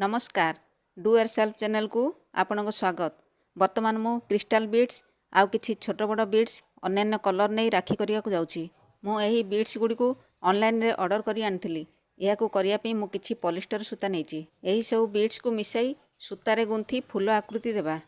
नमस्कार डू एर self channel को आपन को स्वागत। वर्तमान मु क्रिस्टाल बीड्स आउ किछि छोट बड़ बीड्स अन्य कलर नहीं राखी करिया को जाउछि। मु एही बीड्स गुडी को ऑनलाइन रे ऑर्डर करी आनथिली। या को करिया पे मु किछि पॉलिस्टर सूता नेछि। एही सब बीड्स को मिसाई सूता रे गुंथी फूल आकृति देबा।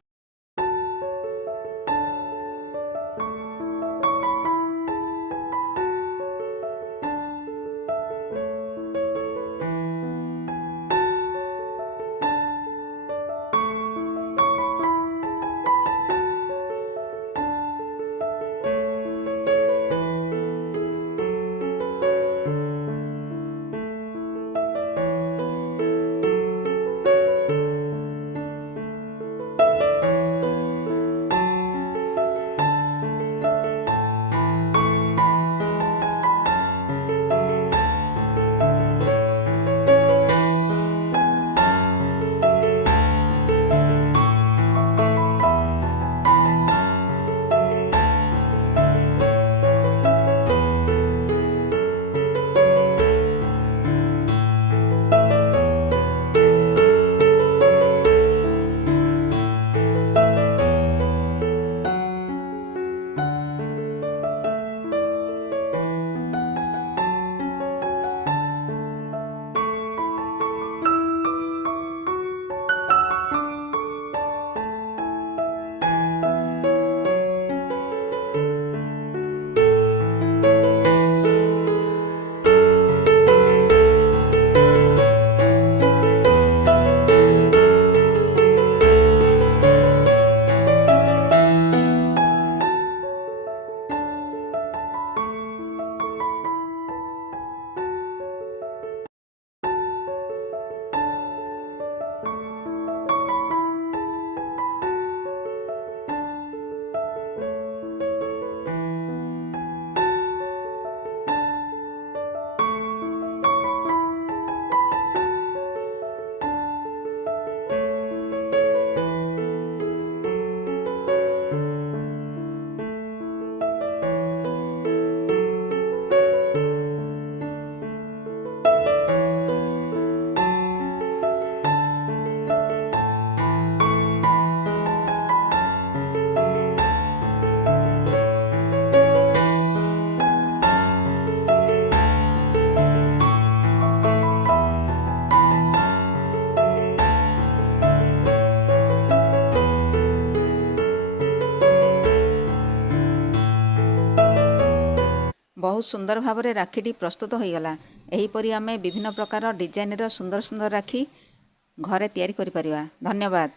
बहुत सुंदर भाव में राखीटी प्रस्तुत हो गला। एहीपरि आमे विभिन्न प्रकार डिजाइन रो सुंदर सुंदर राखी घरे तैयारी करि परिबा। धन्यवाद।